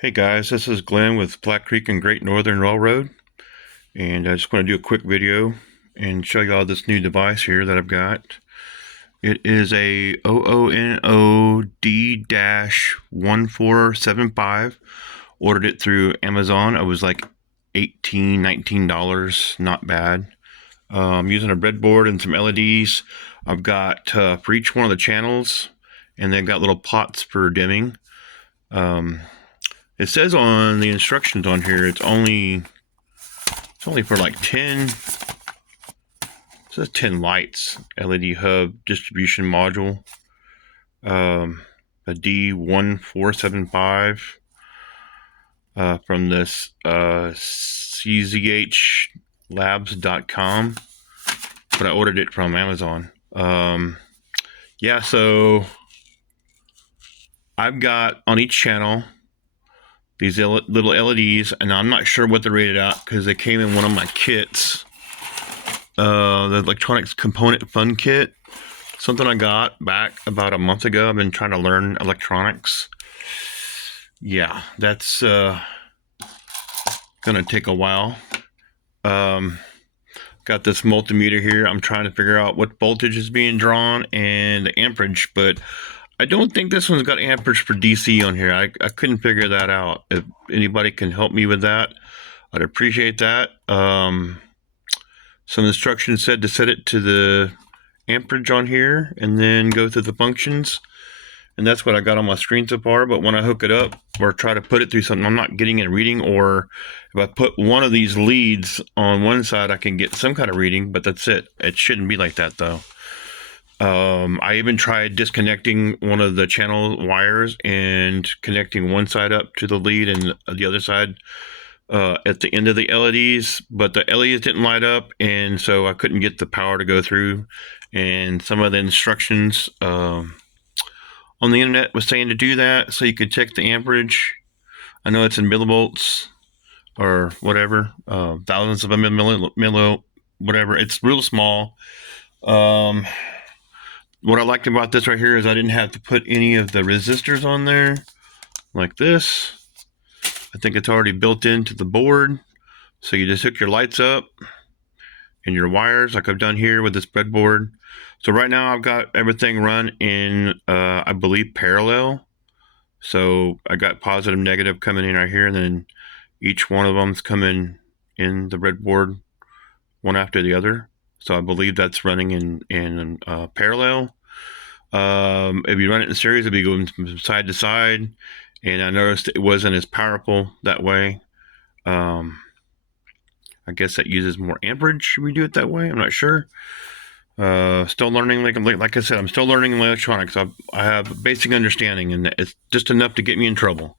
Hey guys, this is Glenn with Black Creek and Great Northern Railroad, and I just want to do a quick video and show you all this new device here that I've got. It is a OONO D-1475. Ordered it through Amazon. It was like $18, $19, not bad. I'm using a breadboard and some LEDs. I've got for each one of the channels, and they've got little pots for dimming. It says on the instructions on here it's only for like 10. It says 10 lights. LED hub distribution module. A D1475 from this czhlabs.com, but I ordered it from Amazon. Yeah, so I've got on each channel these little LEDs, and I'm not sure what they're rated at because they came in one of my kits, the electronics component fun kit, something I got back about a month ago. I've been trying to learn electronics. Yeah, that's gonna take a while. Got this multimeter here. I'm trying to figure out what voltage is being drawn and the amperage, but I don't think this one's got amperage for DC on here. I couldn't figure that out. If anybody can help me with that, I'd appreciate that. Some instructions said to set it to the amperage on here and then go through the functions. And that's what I got on my screen so far. But when I hook it up or try to put it through something, I'm not getting a reading. Or if I put one of these leads on one side, I can get some kind of reading, but that's it. It shouldn't be like that though. I even tried disconnecting one of the channel wires and connecting one side up to the lead and the other side at the end of the LEDs, but the LEDs didn't light up, and so I couldn't get the power to go through. And some of the instructions on the internet was saying to do that so you could check the amperage. I know it's in millivolts or whatever, thousands of a milli, whatever. It's real small. What I liked about this right here is I didn't have to put any of the resistors on there like this. I think it's already built into the board. So you just hook your lights up and your wires like I've done here with this breadboard. So right now I've got everything run in, I believe, parallel. So I got positive, negative coming in right here, and then each one of them's coming in the breadboard one after the other. So I believe that's running in parallel. If you run it in series, it'll be going from side to side. And I noticed it wasn't as powerful that way. I guess that uses more amperage. Should we do it that way? I'm not sure. Still learning. Like I said, I'm still learning electronics. I have a basic understanding, and it's just enough to get me in trouble.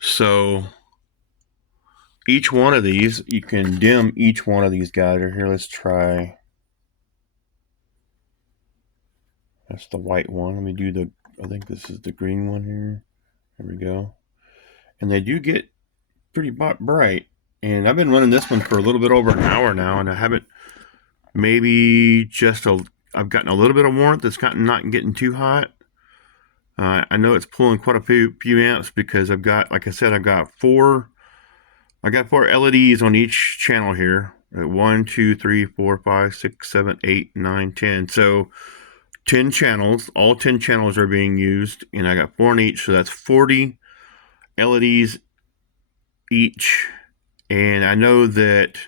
So each one of these, you can dim each one of these guys. Here, let's try. That's the white one. Let me do the, I think this is the green one here. There we go. And they do get pretty bright. And I've been running this one for a little bit over an hour now, and I haven't, maybe just I've gotten a little bit of warmth. It's not getting too hot. I know it's pulling quite a few amps because I've got, like I said, I've got four LEDs on each channel here. 1, 2, 3, 4, 5, 6, 7, 8, 9, 10. So 10 channels. All 10 channels are being used, and I got 4 on each, so that's 40 LEDs each. And I know that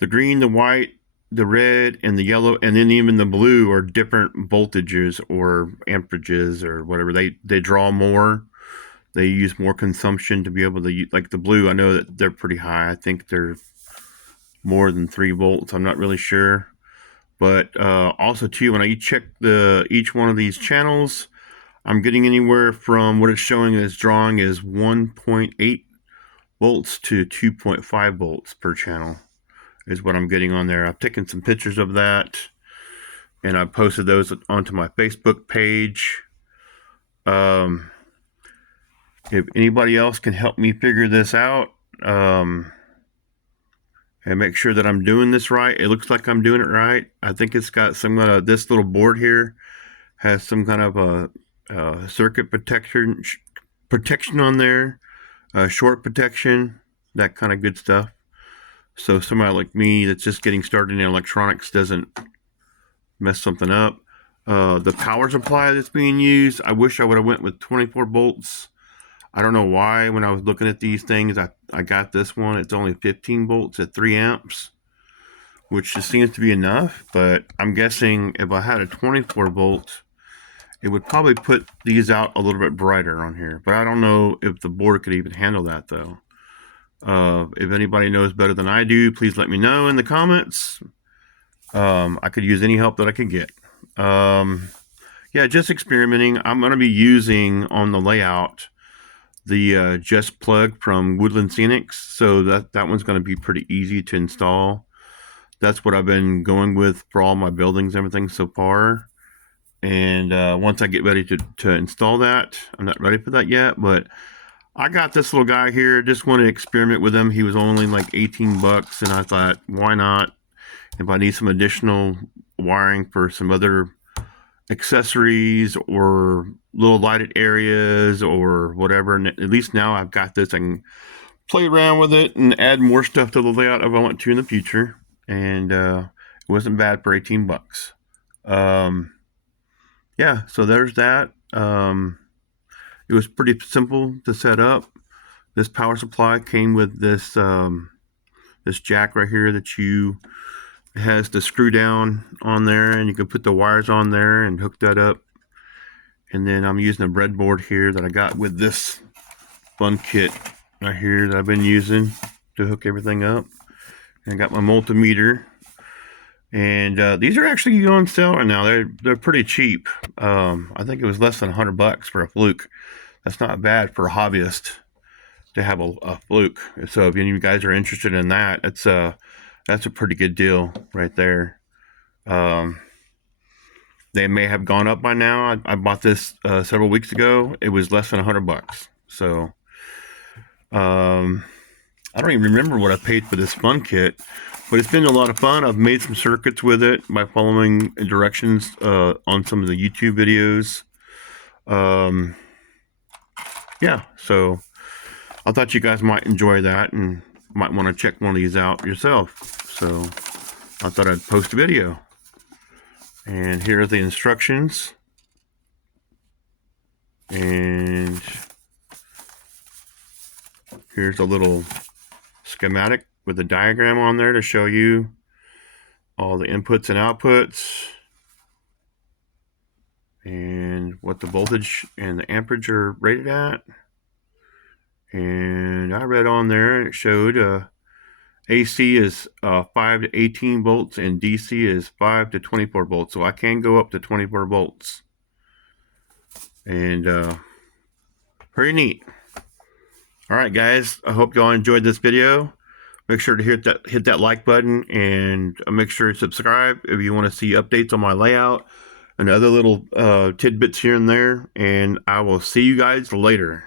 the green, the white, the red, and the yellow, and then even the blue are different voltages or amperages or whatever. They draw more. They use more consumption to be able to use, like the blue, I know that they're pretty high. I think they're more than 3 volts. I'm not really sure. But also too, when I check each one of these channels, I'm getting anywhere from what it's showing as drawing is 1.8 volts to 2.5 volts per channel is what I'm getting on there. I've taken some pictures of that, and I've posted those onto my Facebook page. If anybody else can help me figure this out, and make sure that I'm doing this right. It looks like I'm doing it right. I think it's got some this little board here has some kind of a circuit protection on there, short protection, that kind of good stuff. So somebody like me that's just getting started in electronics doesn't mess something up. The power supply that's being used, I wish I would have went with 24 volts. I don't know why when I was looking at these things, I got this one. It's only 15 volts at 3 amps, which just seems to be enough. But I'm guessing if I had a 24 volt, it would probably put these out a little bit brighter on here. But I don't know if the board could even handle that, though. If anybody knows better than I do, please let me know in the comments. I could use any help that I could get. Yeah, just experimenting. I'm going to be using on the layout the Just Plug from Woodland Scenics, so that one's going to be pretty easy to install. That's what I've been going with for all my buildings and everything so far. And once I get ready to install that, I'm not ready for that yet, but I got this little guy here. Just want to experiment with him. He was only like 18 bucks, and I thought, why not? If I need some additional wiring for some other accessories or little lighted areas or whatever, and at least now I've got this, I can play around with it and add more stuff to the layout if I want to in the future. And it wasn't bad for 18 bucks. Yeah, so there's that. It was pretty simple to set up. This power supply came with this this jack right here that has the screw down on there, and you can put the wires on there and hook that up. And then I'm using a breadboard here that I got with this fun kit right here that I've been using to hook everything up. And I got my multimeter. And these are actually on sale right now. They're pretty cheap. I think it was less than 100 bucks for a fluke. That's not bad for a hobbyist to have a fluke. So if any of you guys are interested in that, that's a pretty good deal right there. They may have gone up by now. I bought this several weeks ago. It was less than 100 bucks. So I don't even remember what I paid for this fun kit, but it's been a lot of fun. I've made some circuits with it by following directions on some of the YouTube videos. Yeah, so I thought you guys might enjoy that and might want to check one of these out yourself. So I thought I'd post a video. And here are the instructions. And here's a little schematic with a diagram on there to show you all the inputs and outputs and what the voltage and the amperage are rated at. And I read on there, and it showed AC is 5 to 18 volts and DC is 5 to 24 volts. So I can go up to 24 volts. And pretty neat. All right, guys, I hope y'all enjoyed this video. Make sure to hit that like button, and make sure to subscribe if you want to see updates on my layout and other little tidbits here and there. And I will see you guys later.